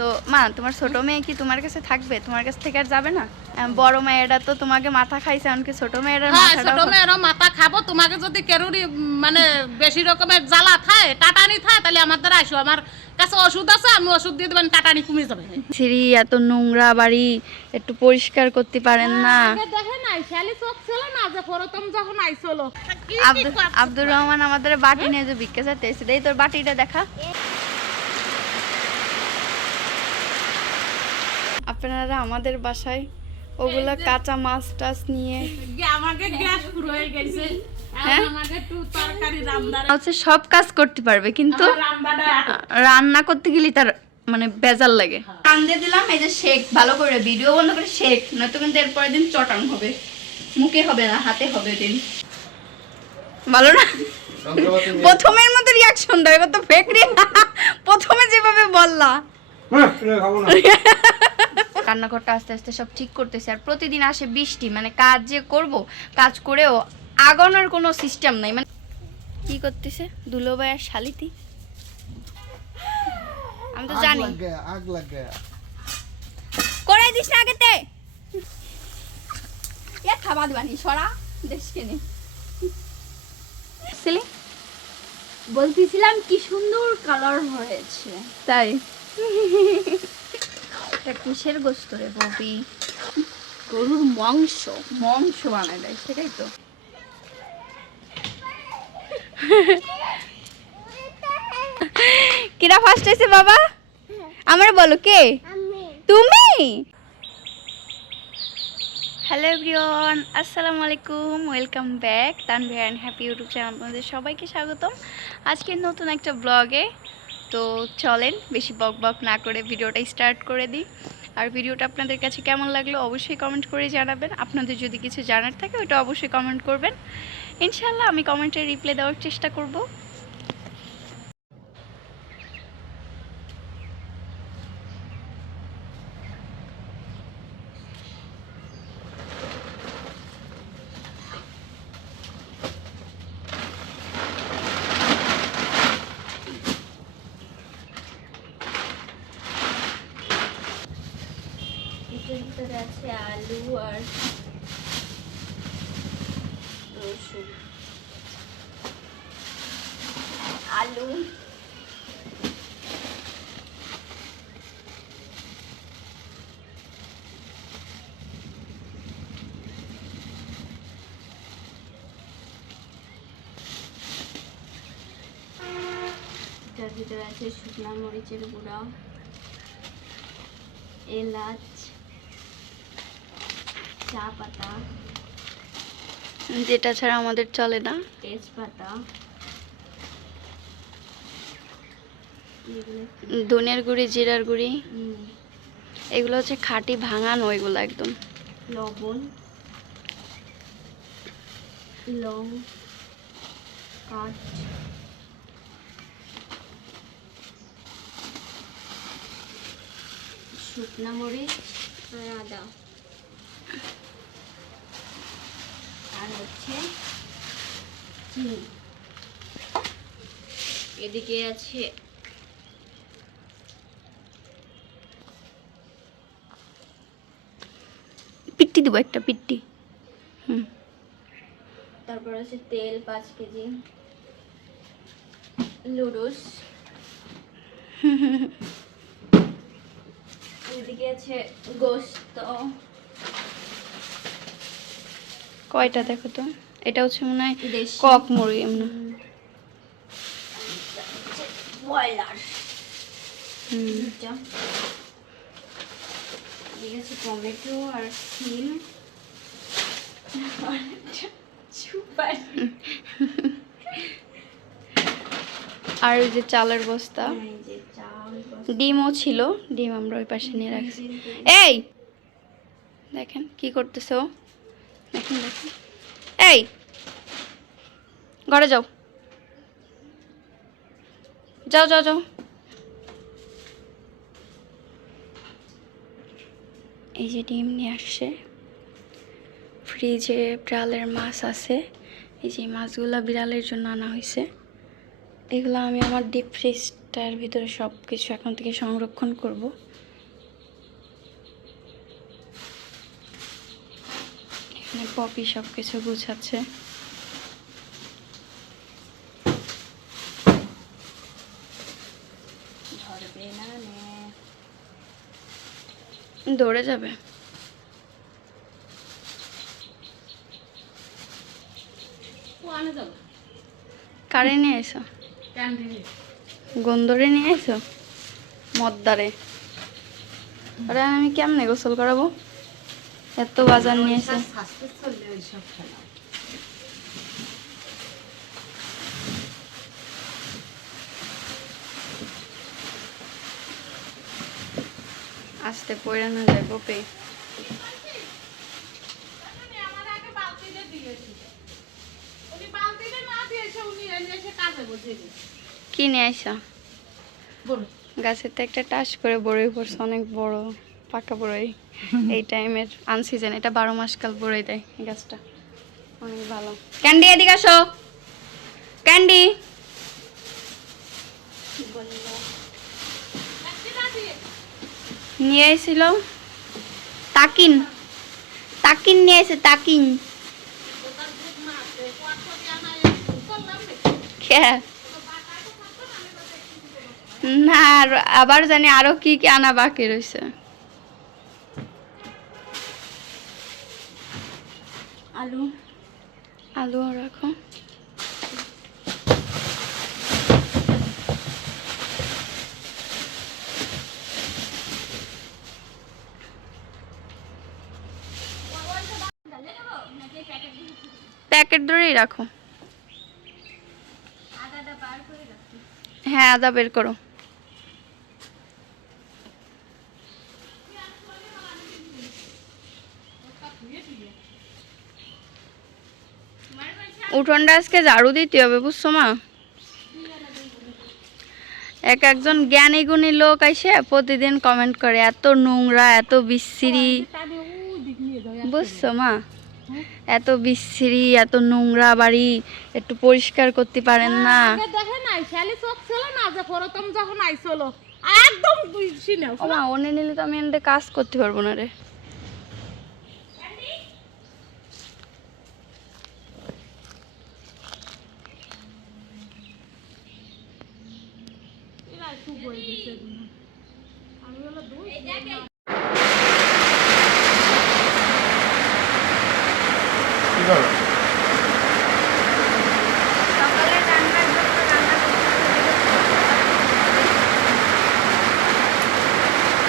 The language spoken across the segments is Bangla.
তো মা তোমার ছোট মেয়ে কি তোমার কাছে থাকবে, তোমার কাছ থেকে আর যাবে না? বড় মেয়েটা তো তোমাকে মাথা খাইছে, এমনকি ছোট মেয়ের ছোট মেয়েরও মাথা খাবো। তোমাকে যদি কেরুরি মানে বেশি রকমের জ্বালা থায় টাটানি থায় তাহলে আমার দ্বারা আসো, আমার কাছে ওষুধ আছে, আমি ওষুধ দিয়ে দেবেন, টাটানি কমে যাবে। সিঁড়ি এত নোংরা বাড়ি, একটু পরিষ্কার করতে পারেন না? দেখেন নাই শালি চোখ ছিল না যে প্রথম যখন আইছিল। আব্দুর রহমান আমাদের বাটি নিয়ে যে ভিক্ষা চাইতে এসেছে, এই তোর বাটিটা দেখা। আপনারা আমাদের বাসায় ওগুলা কাঁচা মাছ টাছ নিয়ে আমাকে গ্যাস পুরো হয়ে গেছে। হ্যাঁ? আমাকে একটু তরকারি রান্না হচ্ছে সব কাজ করতে পারবে, কিন্তু রান্না করতে গেলে তার মানে বেজাল লাগে। কান দিয়ে দিলাম, এই যে শেক, ভালো করে ভিডিও বন্ধ করে শেক, নয়তো কিন্তু এরপরের দিন চটাং হবে, মুখে হবে না হাতে হবে দিন। ভালো না? প্রথমের মতো রিয়াকশন দাও, এবার তো ফেক প্রথমে যেভাবে বললা। রান্নাঘরটা আস্তে আস্তে সব ঠিক করতেছে, আর প্রতিদিন আসে বৃষ্টি, মানে কাজ যে করব, কাজ করেও আগানোর কোনো সিস্টেম নাই। মানে কি করতেছে দুলোভাই আর শালিতি, আমি তো জানি। আগ লাগ গয়া করাই দিস না আগেতে, এ খাবার দিবানি সরা দেশকে নে। বলতেছিলাম কি সুন্দর কালার হয়েছে। তাই এটা কিসের গোস্ত রে ববি? গরুর মাংস। মাংস বানায় দেয়, সেটাই তো। কিরা ফার্স্ট হয়েছে বাবা? আমার বলো কে? তুমি? হ্যালো এভরিওয়ান, আসসালামু আলাইকুম, welcome back Tanvir and happy YouTube channel. আপনাদের সবাইকে স্বাগতম আজকে নতুন একটা ব্লগে। তো চলেন বেশি বক বক না করে ভিডিওটা স্টার্ট করে দিই। আর ভিডিওটা আপনাদের কাছে কেমন লাগলো অবশ্যই কমেন্ট করে জানাবেন। আপনাদের যদি কিছু জানার থাকে ওটা অবশ্যই কমেন্ট করবেন, ইনশাল্লাহ আমি কমেন্টে রিপ্লাই দেওয়ার চেষ্টা করব। এটার ভিতরে আছে আলু আর রসুন। আলু এটার ভিতরে আছে শুকনা মরিচের গুঁড়া, এলাচ, চা পাতা, যেটা ছাড়া আমাদের চলে না, তেজপাতা, ধনের গুঁড়ি, জিরার গুঁড়ি, এগুলো হচ্ছে খাঁটি ভাঙানো, এগুলো একদম, লবণ, লং, কাঠ, শুকনা মরিচ আর আদা, আর হচ্ছে চিনি। এদিকে আছে পিট্টি, দিব একটা পিট্টি। তারপর আছে তেল 5 কেজি, লুডুস, এদিকে আছে গোস্ত। কয়টা দেখো তো, এটা হচ্ছে মনে হয় কক মুরগি, ব্রয়লার। এদিকে আছে টমেটো আর সিম, আর ওই যে চালের বস্তা, ডিমও ছিল, ডিম আমরা ওই পাশে নিয়ে রাখছি। এই দেখেন কি করতেছে ও, দেখেন দেখেন, এই ঘরে যাও, যাও যাও যাও। এই যে ডিম নিয়ে আসছে, ফ্রিজে বিড়ালের মাছ আছে, এই যে মাছগুলা বিড়ালের জন্য আনা হয়েছে। এগুলো আমি আমার ডিপ ফ্রিজ ব্যাগটার ভিতরে সব কিছু এখন থেকে সংরক্ষণ করব। এখানে পপি সব কিছু গুছাচ্ছে। ধরে যাবে। কারে নিয়ে এসো? গন্ধরে নিয়ে এসো? মদ্দারে। আরে আমি কেমনে গোসল করাবো? এত বাজার নিয়ে এসে। আস্তে পড়ে না যায় বপে। কি নিয়ে আইসা? গাছের তো একটা টাস করে বড়ই পড়ছে, অনেক বড় পাকা বড়ই। এই টাইমের আনসিজন, এটা 12 মাস কাল বড়ই দেয় এই গাছটা, অনেক ভালো। ক্যান্ডি এদিকে আসো, ক্যান্ডি। নিয়ে এসেছিল তাকিন, তাকিন নিয়ে এসে তাকিন। না আবার জানি আরো কি কি আনা বাকি রয়েছে। আলু, আলু রাখো। প্যাকেট ধরেই রাখো। হ্যাঁ আদা বের করো। উঠোনটা আজকে ঝাড়ু দিতে হবে, বুঝছো মা? একজন জ্ঞানী গুণী লোক আইসে প্রতিদিন কমেন্ট করে এত নোংরা, এত বিশ্রী, বুঝছো মা? এত বিশ্রী, এত নোংরা বাড়ি, একটু পরিষ্কার করতে পারেন না? ও মা, ওনে নিলে তো আমি এনে কাজ করতে পারবো না রে।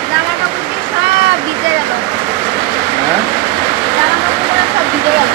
জামা কাপড় কি সব ভিজে গেল, জামা কাপড় সব ভিজে গেল।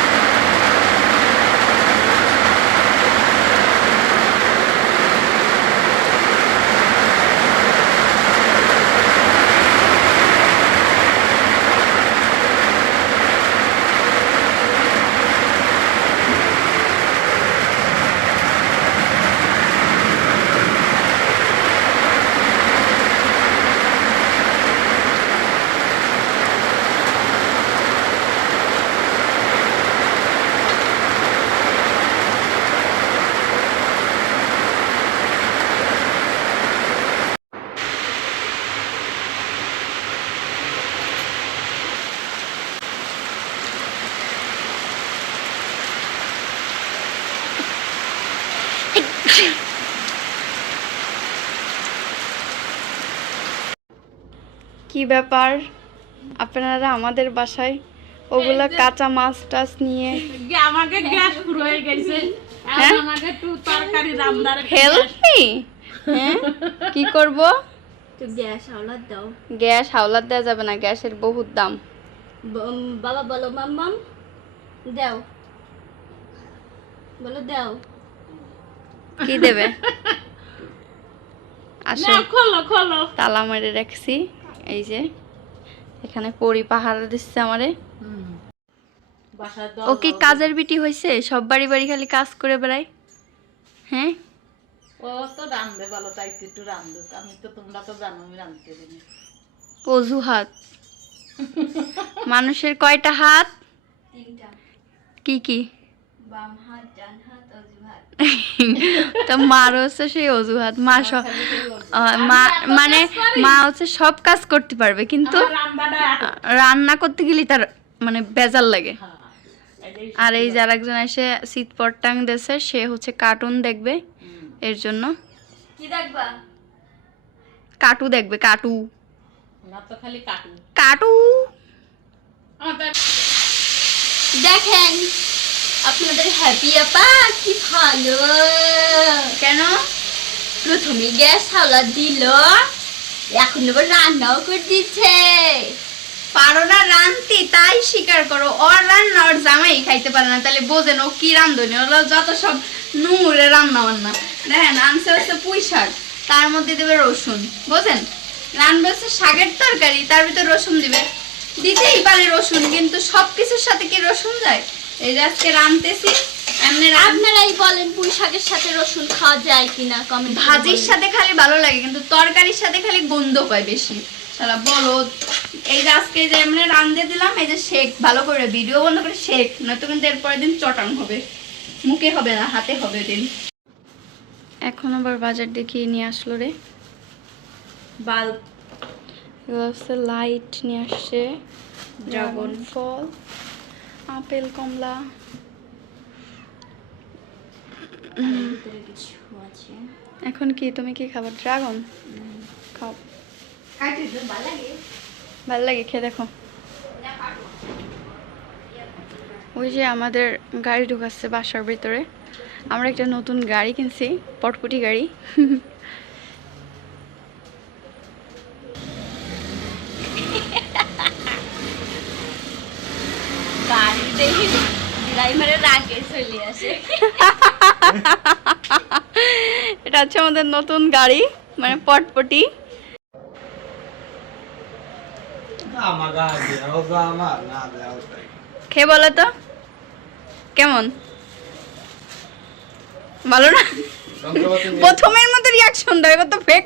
কি ব্যাপার আপনারা আমাদের বাসায় ওগুলা কাঁচা মাছ টাছ নিয়ে? আমাকে গ্যাস পুরো হয়ে গেছে, হ্যাঁ? আমাকে একটু তরকারি রান্নার হেল্প মি। হ্যাঁ কি করব? তো গ্যাস হাওলাত দাও। গ্যাস হাওলাত দেওয়া যাবে না, গ্যাসের বহুত দাম। বাবা বলো মাম্মাম দাও, বলো দাও। কি দেবে? আসো, খোলো খোলো। তালা মেরে রাখছি। এই যে এখানে পরি পাহারা দিচ্ছে আমারে। ও কি কাজের বিটি হয়েছে? সব বাড়ি বাড়ি খালি কাজ করে বেড়ায়। হ্যাঁ ও তো রান্ধে ভালো, তাই একটু রান্ধুক। আমি তো, তোমরা তো জানো আমি রান্ধতে দিই। অজুহাত। মানুষের কয়টা হাত? 3টা। কি কি? বাম হাত, ডান হাত, অজুহাত। তো মার হচ্ছে সেই অজুহাত মা মা মানে মা হচ্ছে সব কাজ করতে পারবে কিন্তু রান্না করতে গেলে তার মানে বেজাল লাগে। আর এই যার একজন এসে শীত পট্টাং দেশে সে হচ্ছে কার্টুন দেখবে, এর জন্য কি দেখবা? কাটু দেখবে, কাটু না তো খালি কাটু কাটু। আমাদের দেখেন আপনাদের হ্যাপি আপা কি ভালো। কেন? প্রথমে গ্যাস হাওলা দিল, এখন আবার রান্নাও করে দিচ্ছে। পারো না রানতে তাই স্বীকার করো। ওর রান্না ওর জামাই খাইতে পারে না, তাহলে বোঝেন ও কি রান্ধনি। ওগুলো যত সব নুরে রান্না বান্না। দেখেন আনছে হচ্ছে পুঁই শাক, তার মধ্যে দেবে রসুন, বোঝেন? রান্না হচ্ছে শাকের তরকারি, তার ভিতরে রসুন দিবে, দিতেই পারে রসুন, কিন্তু সব কিছুর সাথে কি রসুন যায়? এই যে আজকে রানতেছি এমনি আপনারাই বলেন পুঁই শাকের সাথে রসুন খাওয়া যায় কিনা কমেন্ট। ভাজির সাথে খালি ভালো লাগে, কিন্তু তরকারির সাথে খালি গন্ধ পায় বেশি। শালা বলো। এই যে আজকে যে এমনি রান্ধে দিলাম, এই যে শেক ভালো করে ভিডিও বন্ধ করে শেক, নয়তো কিন্তু এরপরের দিন চটাং হবে, মুখে হবে না হাতে হবে দিন। এখন আবার বাজার দেখিয়ে নিয়ে আসলো রে বাল্ব, লাইট নিয়ে আসছে, ড্রাগন ফল, আপেল, কমলা, ভিতরে কিছু আছে। এখন কি তুমি কি খাবার? ড্রাগন খাও, ভালো লাগে খেয়ে দেখো। ওই যে আমাদের গাড়ি ঢুকাচ্ছে বাসার ভিতরে, আমরা একটা নতুন গাড়ি কিনছি, পটপটি গাড়ি। গাড়ি দেখি ড্রাইভারের রাগে চলে আসে। এটা হচ্ছে আমাদের নতুন গাড়ি, মানে পটপটি। খেয়ে বলো তো কেমন? ভালো না? প্রথমের মতো রিয়াকশন দাও, এবার তো ফেক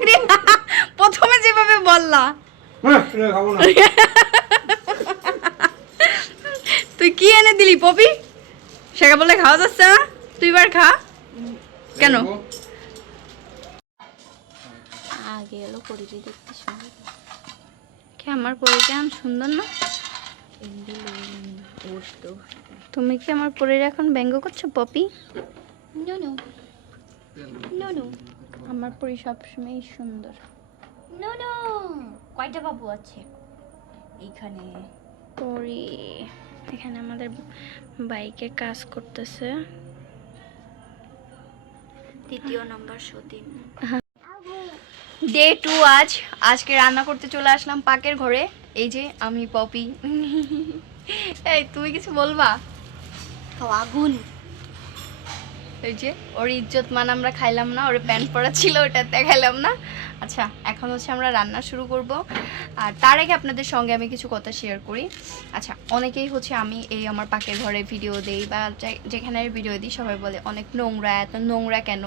প্রথমে যেভাবে বললা। তুই কি এনে দিলি পপি? সেটা বলে খাওয়া যাচ্ছে না, তুই এবার খা। কেন? আগে এলো পরিচি দেখতে সুন্দর, কে আমার পরিচয় সুন্দর না? তুমি কি আমার পরীর এখন ব্যঙ্গ করছো Popi? No no no no আমার পরী সবসময় সুন্দর। No no. কয়টা বাবু আছে এইখানে? পরী এখানে আমাদের বাইকে কাজ করতেছে, 3 নম্বর সতীন। ডে 2 আজকে রান্না করতে চলে আসলাম পাকের ঘরে। এই যে আমি পপি। এই তুমি কিছু বলবা? আগুন। এই যে ওর ইজ্জত মান আমরা খাইলাম না, ওর প্যান্ট পরা ছিল ওটা দেখাইলাম না। আচ্ছা এখন হচ্ছে আমরা রান্না শুরু করব, আর তার আগে আপনাদের সঙ্গে আমি কিছু কথা শেয়ার করি। আচ্ছা অনেকেই হচ্ছে আমি এই আমার পাকের ঘরে ভিডিও দেই বা যেখানে ভিডিও দিই, সবাই বলে অনেক নোংরা, এত নোংরা কেন,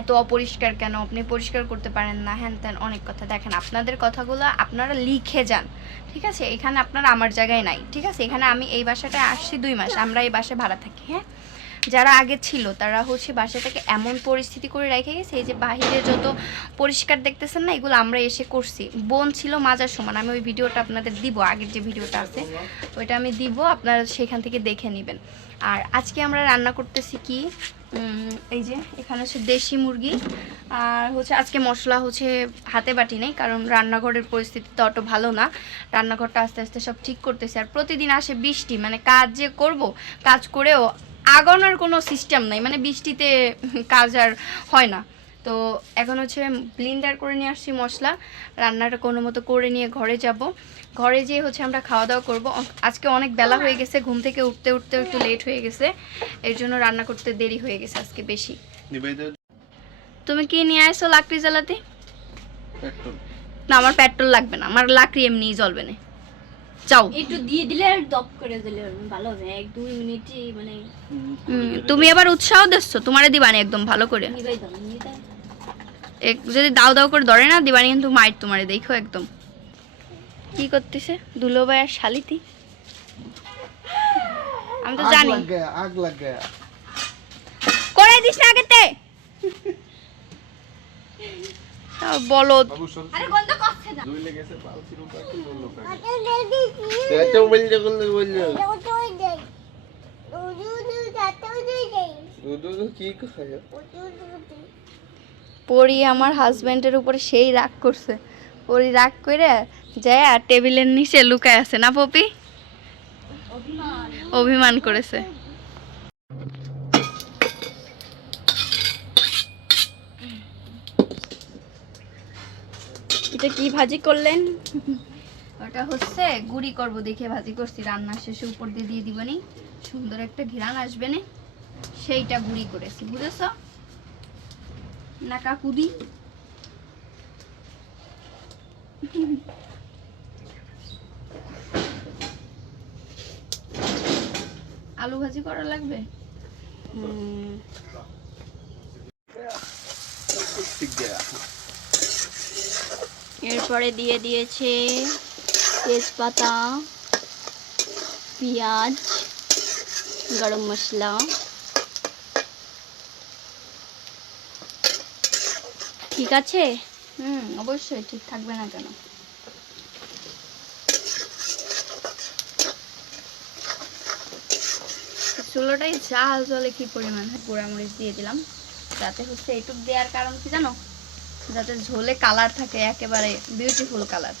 এত অপরিষ্কার কেন, আপনি পরিষ্কার করতে পারেন না, হ্যান ত্যান অনেক কথা। দেখেন আপনাদের কথাগুলো আপনারা লিখে যান, ঠিক আছে? এখানে আপনারা আমার জায়গায় নাই, ঠিক আছে? এখানে আমি এই বাসাটায় আসছি 2 মাস, আমরা এই বাসায় ভাড়া থাকি। হ্যাঁ, যারা আগে ছিল তারা হচ্ছে বাসাটাকে এমন পরিস্থিতি করে রেখে গেছে, এই যে বাহিরে যত পরিষ্কার দেখতেছেন না, এগুলো আমরা এসে করছি। বোন ছিল মাজার সমান, আমি ওই ভিডিওটা আপনাদের দিব, আগের যে ভিডিওটা আছে ওইটা আমি দিব, আপনারা সেখান থেকে দেখে নেবেন। আর আজকে আমরা রান্না করতেছি কি, এই যে এখানে হচ্ছে দেশি মুরগি, আর হচ্ছে আজকে মশলা হচ্ছে হাতে বাটি নেই, কারণ রান্নাঘরের পরিস্থিতি তো অত ভালো না, রান্নাঘরটা আস্তে আস্তে সব ঠিক করতেছে। আর প্রতিদিন আসে বৃষ্টি, মানে কাজ যে করব, কাজ করেও আগানোর কোনো সিস্টেম নাই, মানে বৃষ্টিতে কাজ আর হয় না। তো এখন হচ্ছে ব্লেন্ডার করে নিয়ে আসছি মশলা, রান্নাটা কোনো মতো করে নিয়ে ঘরে যাব, ঘরে যেয়ে হচ্ছে আমরা খাওয়া দাওয়া করবো। আজকে অনেক বেলা হয়ে গেছে, ঘুম থেকে উঠতে উঠতে একটু লেট হয়ে গেছে, এর জন্য রান্না করতে দেরি হয়ে গেছে আজকে বেশি। তুমি কি নিয়ে আসছো লাকড়ি জ্বালাতে? না আমার পেট্রোল লাগবে না, আমার লাকড়ি এমনিই জ্বলবে না। চাও একটু দিয়ে দিলে আর দপ করে দিলে ভালো হবে, 1-2 মিনিটই মানে। তুমি আবার উৎসাহ দিচ্ছ, তোমারে দিবানি একদম ভালো করে, নিবাই দাও নিবাই। যদি দাও দাও করে ধরে না দিবানি কিন্তু মাইট তোমারে, দেখো একদম কি করতেছে দুলোভাই আর শালিতি। আমি তো জানি আগ লাগ গয়া করে দিস না আগেতে বলো আরে গন্ধ করছে না পরি আমার হাজবেন্ডের উপরে সেই রাগ করছে পরি রাগ করে যায় আর টেবিলের নিচে লুকায় আছে না পপি অভিমান করেছে এটা কি ভাজি করলেন ওটা হচ্ছে গুড়ি করব দেখে ভাজি করছি রান্না শেষে উপর দিয়ে দিয়ে দিবনি সুন্দর একটা ঘ্রাণ আসবে না সেইটা গুড়ি করেছি বুঝেছো না কাকুদি আলু ভাজি করা লাগবে এরপরে দিয়ে দিয়েছে তেজপাতা পেঁয়াজ গরম মশলা ঠিক আছে অবশ্যই ঠিক থাকবে না কেন চুলোটাই জাল জলে কি পরিমাণ পোড়ামরিচ দিয়ে দিলাম যাতে হচ্ছে এইটুক দেওয়ার কারণ কি জানো যাতে ঝোলে কালার থাকে একেবারে বিউটিফুল কালার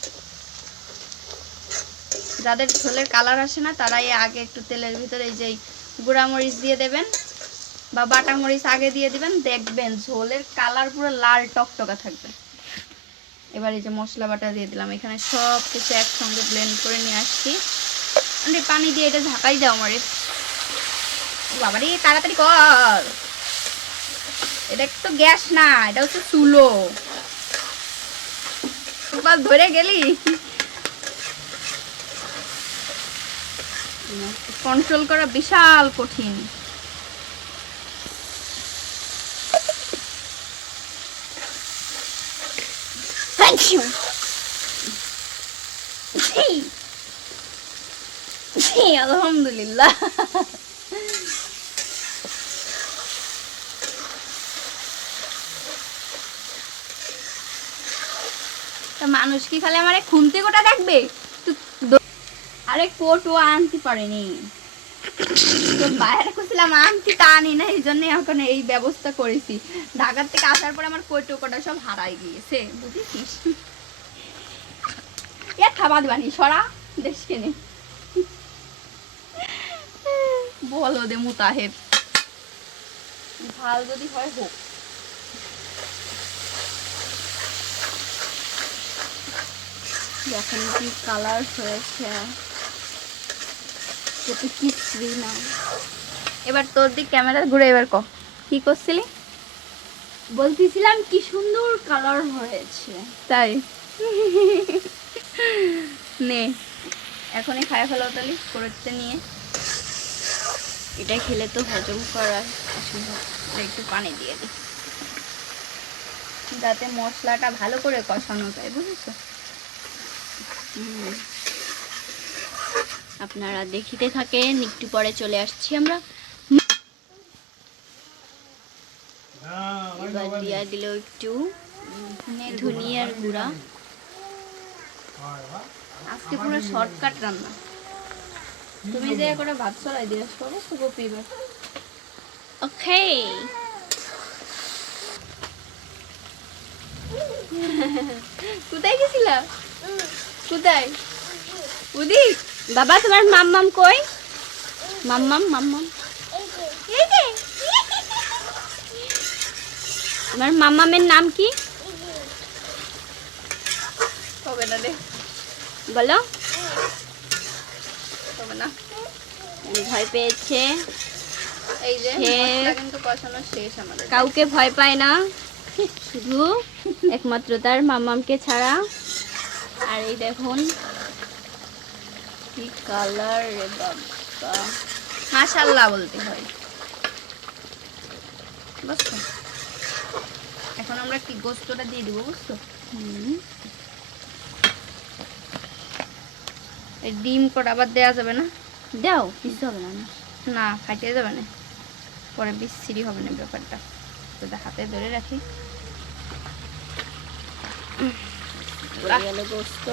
যাদের ঝোলের কালার আসে না তারাই আগে একটু তেলের ভিতরে এই যে গুঁড়ামরিচ দিয়ে দেবেন বা বাটা মরিচ আগে দিয়ে দিবেন দেখবেন ঝোলের কালার পুরো লাল টকটকা থাকবে এবার এই যে মশলা বাটা দিয়ে দিলাম এখানে সব কিছু একসঙ্গে ব্লেন্ড করে নিয়ে আসছি পানি দিয়ে এটা ঢাকাই দাও আমারে বাবারে তাড়াতাড়ি কর এটা তো গ্যাস না এটা হচ্ছে চুলো ধরে গেলি কন্ট্রোল করা বিশাল কঠিন আলহামদুলিল্লাহ মানুষ কি খালি আমার খুনতে গোটা দেখবে আরে কোটও আনতে পারেনি বাইরে খুঁজছিলাম আনতে তা আনি না এই জন্য এখন এই ব্যবস্থা করেছি ঢাকার থেকে আসার পরে আমার কোটো কোটা সব হারাই গিয়েছে বুঝেছিস এ খাবার দিবানি সরা দেশ কেনে বলো দে মুতাহেব ভাল যদি হয় হোক এখন কি কালার হয়েছে কিছুই না এবার তোর দিক ক্যামেরা ঘুরে এবার কি করছিলি বলতেছিলাম কি সুন্দর কালার হয়েছে তাই নে এখনই খায় ফেলো তাহলে করতে নিয়ে এটা খেলে তো হজম করা অসম্ভব একটু পানি দিয়ে দিই যাতে মশলাটা ভালো করে কষানো যায় বুঝেছো আপনারা দেখিতে থাকেন একটু পরে চলে আসছি আমরা এবার দিয়া দিল একটু ধনিয়ার গুঁড়া আজকে পুরো শর্টকাট রান্না তুমি যে করে ভাত চড়াই দিস করবো সুগপি এবার ওকে কোথায় গেছিলা কোথায় উদি বাবা তোমার মাম্মাম কই মাম্মাম মাম্মাম তোমার মাম্মামের নাম কি হবে না রে বলো হবে না ভয় পেয়েছে এই যে মশলা কিন্তু কষানো শেষ আমাদের কাউকে ভয় পায় না শুধু একমাত্র তার মাম্মামকে ছাড়া আর এই দেখুন কি কালার রে বাবা মাশাআল্লাহ বলতে হয় বুঝছো এখন আমরা কি গোস্তটা দিয়ে দিব বুঝছো এই ডিম কটা আবার দেওয়া যাবে না দাও কিছু হবে না না ফাটিয়ে যাবে না পরে বিশ্রী হবে না ব্যাপারটা। তো হাতে ধরে রাখি। গেল গোস্ত।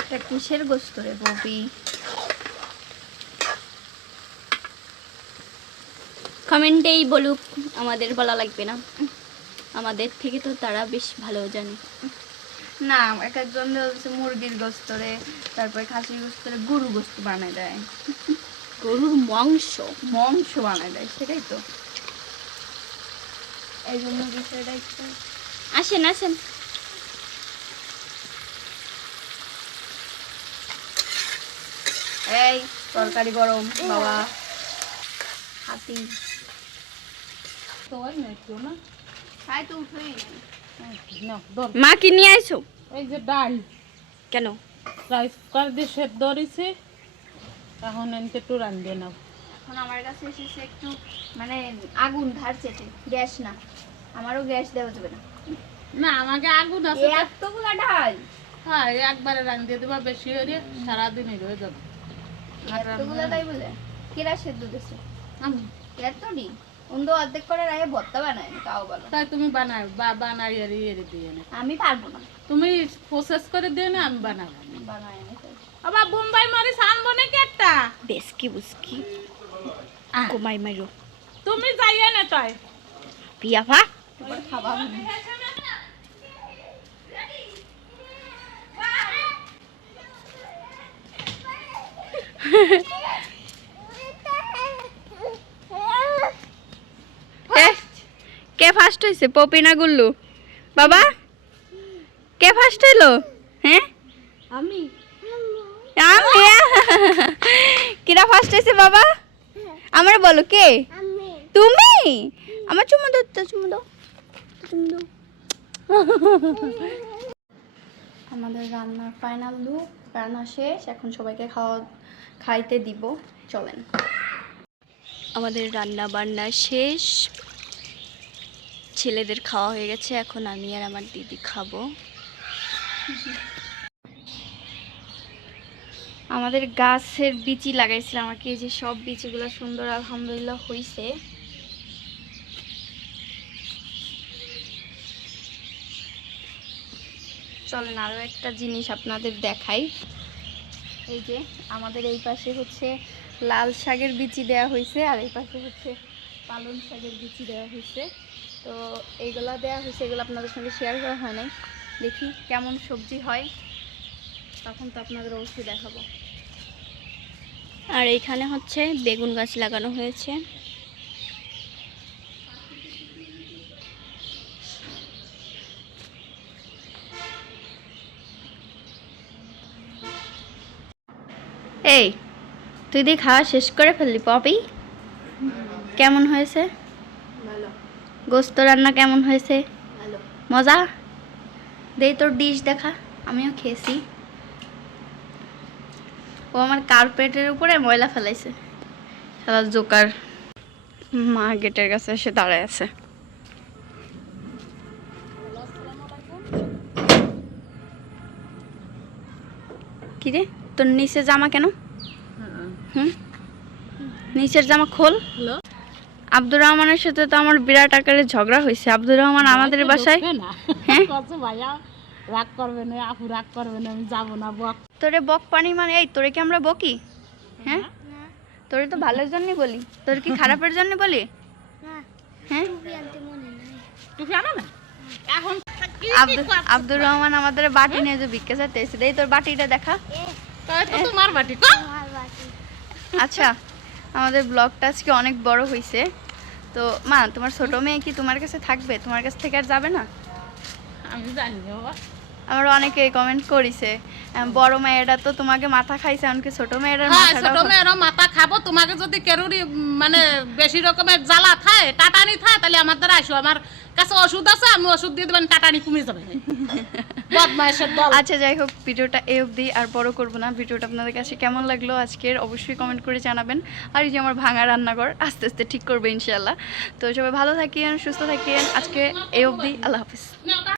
এটা কিসের গোস্ত রে ববি? কমেন্টেই বলুক, আমাদের বলা লাগবে না, আমাদের থেকে তো তারা বেশ ভালো জানে। না, এক একজন হচ্ছে মুরগির গোস্ত রে, তারপরে খাসির গোস্ত রে গরু গোস্ত বানায় দেয়, গরুর মাংস মাংস বানায় দেয়, সেটাই তো। এই জন্য বিষয়টা একটু আসেন আসেন। এই তরকারি গরম বাবা। হাতি তো ওই না একটু না। খাই তো উঠেই নাও, ধর। মা কি নিয়ে আইছো? এই যে ডাল কেন? রাইস কুকার দিয়ে সেদ্ধ দিছি, এখন এনকে একটু রান্ধিয়ে নাও। এখন আমার কাছে এসেছে একটু মানে আগুন ধার চেটে, গ্যাস না, আমারও গ্যাস দেওয়া যাবে না। না, আমাকে আগুন আছে তো। এতগুলা ডাল, হ্যাঁ, একবারে রান্ধিয়ে দেবা, বেশি হয়ে সারাদিনই রয়ে যাবে। এতগুলা তাই বলে কেরা সেদ্ধ দিছে? আমি। এতটি অন্য অর্ধেক করে রাখে ভর্তা বানায় তাও বলো। তাই তুমি বানাই আর ইয়ে দিয়ে না। আমি পারবো না, তুমি প্রসেস করে দিও না, আমি বানাবো। বানায় আমি খাই। আবার বোম্বাই মরিচ আনবো নাকি একটা? বেসকি বুসকি কমাই মাইরো তুমি যাইয়ে না তাই। পিয়া ভা। এবার খাবা আমি। কে ফার্স্ট হইছে, পপি না গুল্লু? বাবা কে ফার্স্ট হইলো? হ্যাঁ আমি আমি। কিরা ফার্স্ট হইছে বাবা? আমার বলো কে? তুমি। আমার চুমু দাও তো, চুমু দাও, চুমু দাও। আমাদের রান্নার ফাইনাল লুক, রান্না শেষ, এখন সবাইকে খাইতে দিব, চলেন। আমাদের রান্না বান্না শেষ, ছেলেদের খাওয়া হয়ে গেছে, এখন আমি আর আমার দিদি খাবো। আমাদের গাছের বিচি লাগাইছিলাম আর কি, এই যে সব বিচিগুলো সুন্দর আলহামদুলিল্লাহ হইছে। চলেন আরও একটা জিনিস আপনাদের দেখাই। এই যে আমাদের এই পাশে হচ্ছে লাল শাকের বিচি দেওয়া হয়েছে, আর এই পাশে হচ্ছে পালং শাকের বিচি দেওয়া হয়েছে। তো এইগুলা দেওয়া হয়েছে, এগুলো আপনাদের সঙ্গে শেয়ার করা হয় নাই। দেখি কেমন সবজি হয়, তখন তো আপনাদের অবশ্যই দেখাবো। আর এইখানে হচ্ছে বেগুন গাছ লাগানো হয়েছে। এই তুই দিয়ে খাওয়া শেষ করে ফেললি পপি? কেমন হয়েছে? ভালো গোস্ত রান্না কেমন হয়েছে? ভালো। মজা? দেই তোর ডিশ দেখা, আমিও খেয়েছি। ও আমার কার্পেটের উপরে ময়লা ফেলাইছে, সারা জোকার। মা গেটের কাছে এসে দাঁড়ায় আছে। কিরে তোর নিচে জামা কেন? হুম, নিচের জামা খোল। হ্যালো। আব্দুর রহমানের সাথে তো আমার বিরাট আকারে ঝগড়া হয়েছে। আব্দুর রহমান আমাদের বাসায়, হ্যাঁ ভাইয়া রাগ করবে না, আপু রাগ করবে না, আমি যাবো না বক। তোরে বক পানি মানে এই তোরে কি আমরা বকি? হ্যাঁ, তোরে তো ভালোর জন্য বলি, তোর কি খারাপের জন্য বলি? হ্যাঁ, টুপি আনো না এখন। আব্দুর রহমান আমাদের বাটি নিয়ে যে ভিক্ষা চাইতে এসে, দেই তোর বাটিটা দেখা। তাই তো তোমার বাটি কো। আচ্ছা, আমাদের ব্লগটা আজকে অনেক বড় হয়েছে। তো মা, তোমার ছোট মেয়ে কি তোমার কাছে থাকবে? তোমার কাছ থেকে আর যাবে না? আমি জানি না বাবা। আমার অনেকে কমেন্ট করিছে বড় মেয়েটা তো তোমাকে মাথা খাইছে এমনকি ছোট মেয়েটার হ্যাঁ মাথাটা ছোট মেয়েরও মাথা খাবো তোমাকে যদি কেরুরি মানে বেশি রকমের জ্বালা থাকে টাটানি থাকে তাহলে আমার দ্বারা আসো আমার কাছে ওষুধ আছে আমি ওষুধ দিয়ে দেবেন টাটানি কমে যাবে বদমাইশের দল আচ্ছা যাই হোক ভিডিওটা এই অবধি আর বড় করবো না। ভিডিওটা আপনাদের কাছে কেমন লাগলো আজকের অবশ্যই কমেন্ট করে জানাবেন। আর এই যে আমার ভাঙা রান্নাঘর আস্তে আস্তে ঠিক করবে ইনশাল্লাহ। তো সবাই ভালো থাকিয়েন, সুস্থ থাকিয়েন। আজকে এই অবধি, আল্লাহ হাফিজ।